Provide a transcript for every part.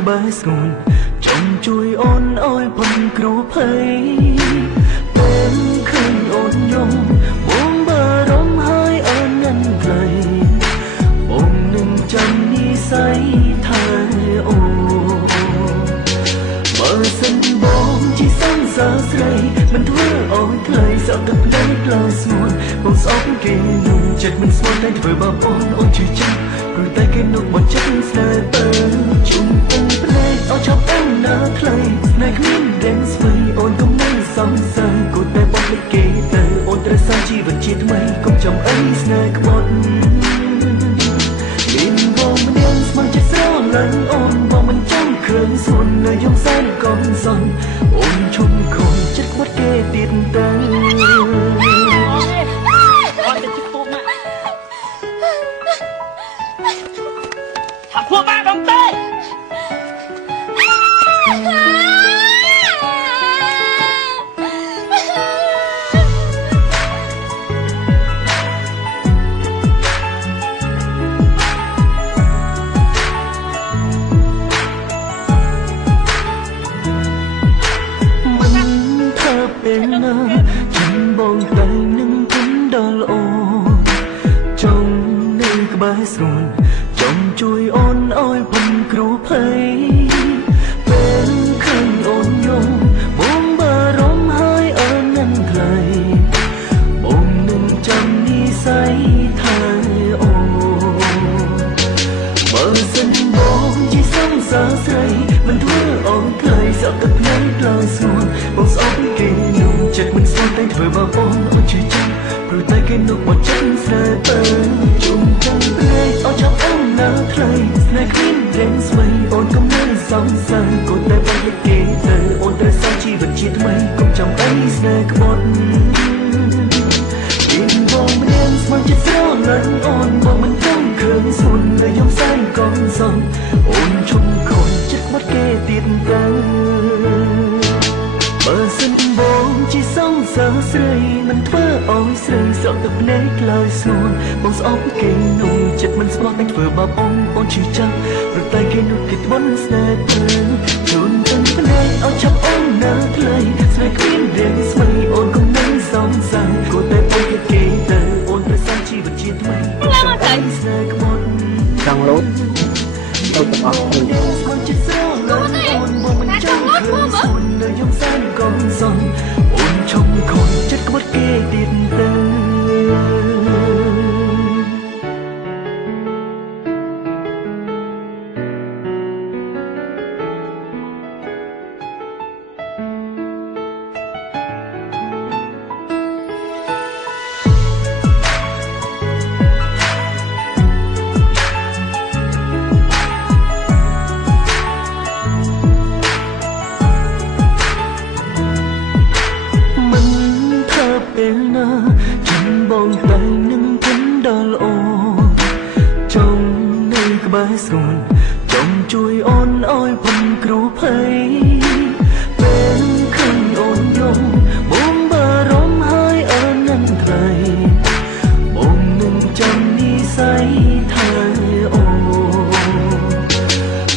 ក្បែរស្ងួនចង់ជួយអូនអើយផុតគ្រោះភ័យពេលឃើញអូនយំបងបារម្ភហើយអើនឹងខ្លីបងនឹងចាំនិស័យថាអូបើសិនបងជាសង្សារស្រីមិនធ្វើអូនខ្លីសក់ទឹកភ្នែកក្លាស្ងួនបងស្អប់គេនឹងចិត្តមិនស្មោះតែធ្វើបាបអូនជឿចាំព្រោះតែគេនោះមកចិត្តស្នេហ៍ទៅជុំពេញភ្នែកអត់ចាប់អូនណាខ្លីស្នេហ៍គ្មានរែងស្វីអូនកុំមិនសង្សារគូតែបងភ្លេចគេទៅអូនត្រូវសាងជីវិតជាថ្មីកុំចាំអីស្នេហ៍ក្បត់មានបងម្នាក់ស្មោះចិត្តស្រឡាញ់អូនបងមិនចង់ឃើញសួននៅយំសែនកុំសន់អូនឈុំខំចិត្តក្បត់គេទៀតទៅพวกบ้าดงเต้มันเธอเป็นนะฉันบอกแต่หนึ่งคนเดินโอจงในกระบายส่วนจงช่วยអូនអើយផុតគ្រោះភ័យពេលឃើញអូនយំបងបារម្ភហើយអើនឹងខ្លីបងនឹងចាំនិស័យថាអូបើសិនបងជាសង្សារស្រីមិនធ្វើអូនខ្លីសក់ទឹកភ្នែកក្លាស្ងួនបងស្អប់គេនោះចិត្តមិនស្មោះតែធ្វើបាបអូនជឿចាំព្រោះតែគេនោះមកចិត្តស្នេហ៍ទៅជុំទាំងភ្នែកអត់ចាប់អូនណាខ្លីស្នេហ៍គ្មានរែងស្វីអូនកុំមិនសង្សារគូតែបងភ្លេចគេទៅអូនត្រូវសាងជីវិតជាថ្មីកុំចាំអីស្នេហ៍ក្បត់មានបងម្នាក់ស្មោះចិត្តស្រឡាញ់អូនបងមិនចង់ឃើញសួននៅយំសែនកុំសន់អូនឈុំខំចិត្តក្បត់គេទៀតទៅបើសិនបងជាសង្សារស្រីមិនធ្វើអោយស្រីសក់ទឹកភ្នែកក្លាយស្ងួនបងស្អប់គេនោះចិត្តមិនស្មោះតែធ្វើបាបអូនជឿចាំព្រោះតែគេនោះគេត្បិនស្នេហ៍ទៅជូនទាំងភ្នែកអត់ចាប់អូនណាខ្លីស្នេហ៍គ្មានរែងស្វីអូនកុំមិនសង្សារគូតែបងភ្លេចគេទៅអូនប្រសាជីវិតជាថ្មីកុំចាំតែស្នេហ៍ក្បត់ចង់លូតទៅទាំងអស់គ្នាអូនបងមិនចង់ឃើញសួននៅយំសែនកុំសន់អូនឈុំខំចិត្តក្បត់គេទៀតទៅฉันบอกแต่หนึ่งคนเดินโอจงในกระบายส่วนจงช่วยអូនអើយផុតគ្រោះភ័យពេលឃើញអូនយំបងបារម្ភហើយអើនឹងខ្លីបងនឹងចាំនិស័យថាអូ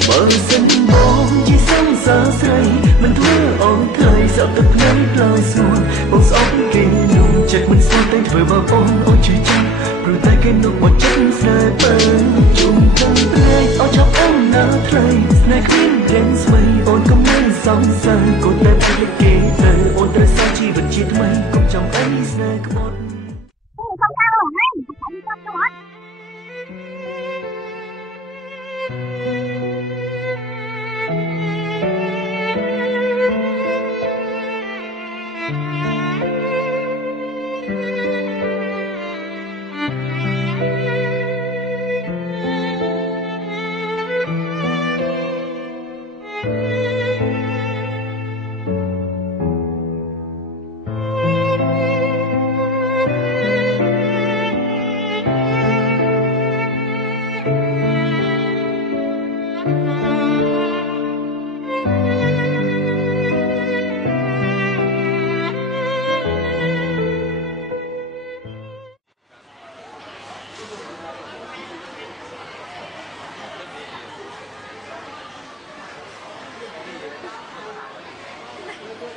បើសិនបងជាសង្សារស្រីមិនធ្វើអូនខ្លីសក់ទឹកភ្នែកក្លាយស្ងួនបងស្អប់គេនោះចិត្តមិនស្មោះតែធ្វើបាបអូនជឿចាំព្រោះតែគេនោះមកចិត្តស្នេហ៍ទៅជុំទាំងភ្នែកអត់ចាប់អូនណាខ្លីស្នេហ៍គ្មានរែងស្វីអូនកុំមិនសង្សារគូតែភ្លេចគេទៅអូនត្រូវសាងជីវិតជាថ្មីកុំចាំអីស្នេហ៍ក្បត់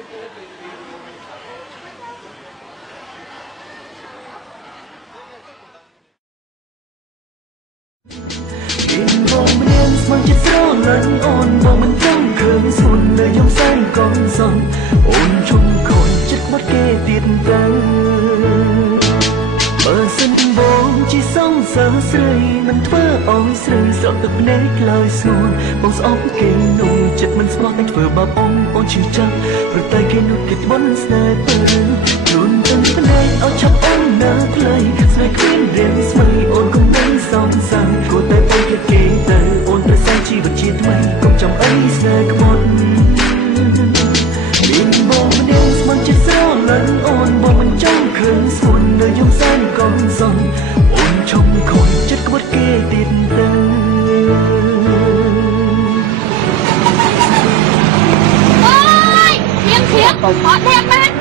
បងម្នាក់ស្មងចិត្តស្រលាញ់អូនបងមិនចង់ឃើញស្មុននៅយំសែងកងសនអូនជុំខូចចិត្តបាត់គេទៀតទៅបើសិនបងជាសងសើស្រីមិនធ្វើឲ្យស្រីស្រក់ទឹកភ្នែកក្លោយស្ងួនបងស្អប់គេនោះចិត្តមិនស្មោះតែធ្វើបាបអូនឈឺចាប់ប្រតែគេនោះគេធ្ងន់ស្នេហ៍ទៅខ្លួនទាំងភ្នែកឲ្យចាប់អូននៅផ្លូវស្នេហ៍គ្មានរៀនស្មីអូនកុំនឹងសងសាំគួរតែបងគេគេទៅអូនប្រសើរជីវិតជាថ្មីកុំចាំអីស្នេហ៍ខ្មុនមានបងម្នាក់ស្មងចិត្តស្រលាញ់អូនបងមិនចង់ឃើញស្មុននៅយំសែងកងសនអូនឈប់ខូចចិត្តក្បត់គេទៀតទៅអូយធៀងអត់ធៀងបាន